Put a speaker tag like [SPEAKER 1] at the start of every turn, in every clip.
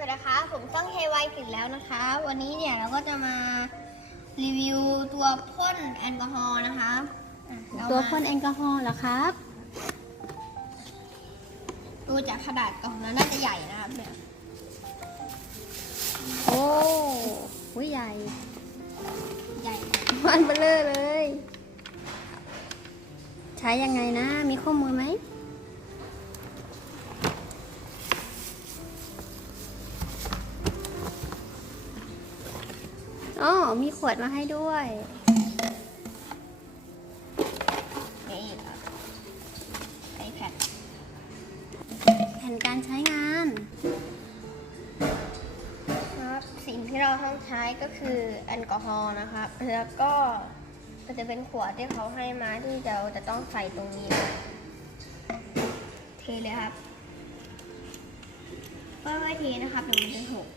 [SPEAKER 1] วัสดีครับผมต้องเฮวายถึงแล้วนะคะ วันนี้เนี่ยเราก็จะมารีวิวตัวพ่นแอลกอฮอล์นะคะอะเรามา
[SPEAKER 2] ตัวพ่นแอลกอฮอล์เหรอครับ
[SPEAKER 1] ดูจากขนาดกล่องแล้วน่าจะใหญ่นะครับเนี่ย
[SPEAKER 2] โอ้หุยใหญ่
[SPEAKER 1] ใหญ่
[SPEAKER 2] มันเบลอเลย ใช้ยังไงนะ มีข้อมูลไหม อ๋อมีขวดมาให้ด้วย
[SPEAKER 1] นี่ครับไอแพด
[SPEAKER 2] แผนการใช้งาน
[SPEAKER 1] ครับสิ่งที่เราต้องใช้ก็คือแอลกอฮอล์นะครับ แล้วก็มันจะเป็นขวดที่เขาให้มาที่เราจะต้องใส่ตรงนี้นะเทเลยครับก็ไม่เทนะครับเดี๋ยวมันจะหก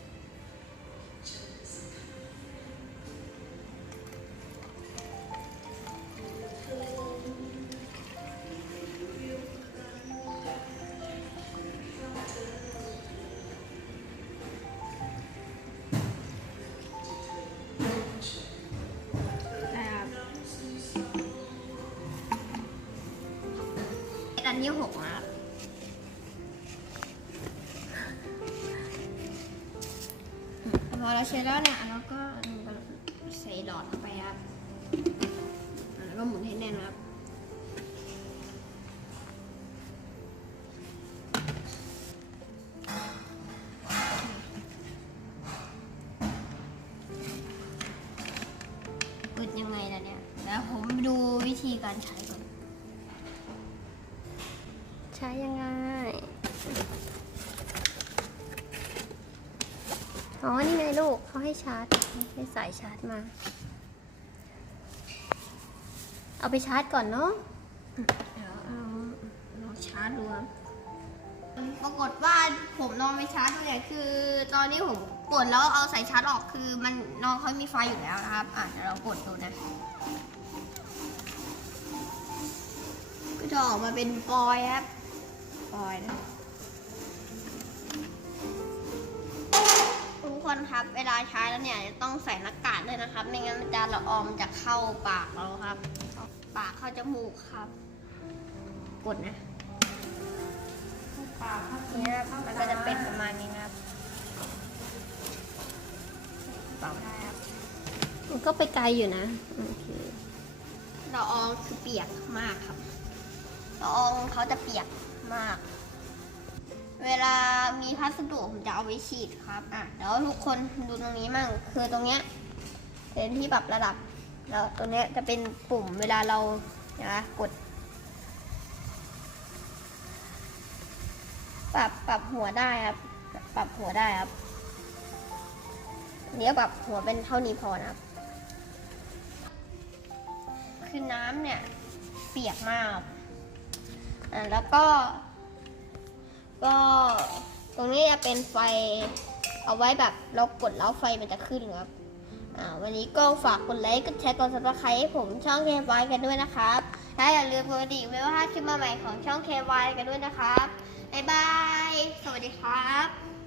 [SPEAKER 1] นที่หกนะพอเราเช็ดแล้วเนี่ยเราก็ใส่หลอดเข้าไปครับแล้วก็หมุนให้แน่นครับเปิดยังไงล่ะเนี่ยแล้วผมดูวิธีการใช้ก่อน
[SPEAKER 2] ช้ยังไง อ๋อ นี่ไงลูกเขาให้ชาร์จให้สายชาร์จมา เอาไปชาร์จก่อนเนาะ
[SPEAKER 1] เดี๋ยวเอาลองชาร์จดูครับปรากฏว่าผมลองไปชาร์จดูเนี่ยคือ ตอนนี้ผมกดแล้วเอาสายชาร์จออกคือมันน้องเขามีไฟอยู่แล้วนะครับ อะเดี๋ยวเรากดดูนะก็จะออกมาเป็นฟอยครับ ฟอยล์นะทุกคนครับเวลาใช้แล้วเนี่ยจะต้องใส่หน้ากากด้วยนะครับ ไม่งั้นมันจะละอองมันจะเข้าปากเราครับ ปากเข้าจมูกครับ กดนะปากเข้านี้นะครับมันก็จะเป็นประมาณนี้นะครับเป่าได้ครับ
[SPEAKER 2] มันก็ไปไกลอยู่นะโอเค
[SPEAKER 1] ละอองคือเปียกมากครับละอองเขาจะเปียก มาก เวลามีพัสดุผมจะเอาไว้ฉีดครับอะเดี๋ยวทุกคนดูตรงนี้มั่งคือตรงเนี้ยเป็นที่ปรับระดับ แล้วตรงเนี้ยจะเป็นปุ่มเวลาเรานะกด ปรับปรับหัวได้ครับ ปรับหัวได้ครับอันนี้ปรับหัวเป็นเท่านี้พอนะครับคือน้ำเนี่ยเปียกมากครับ อ่าแล้วก็ ก็ตรงนี้จะเป็นไฟเอาไว้แบบเรากดแล้วไฟมันจะขึ้นครับ อ่า วันนี้ก็ฝากกดไลค์กดแชร์กดซับสไครต์ให้ผมช่องเคไวกันด้วยนะครับ และอย่าลืมกดกระดิ่งไว้ว่าคลิปใหม่ของช่องเคไวกันด้วยนะครับ บ๊ายบาย สวัสดีครับ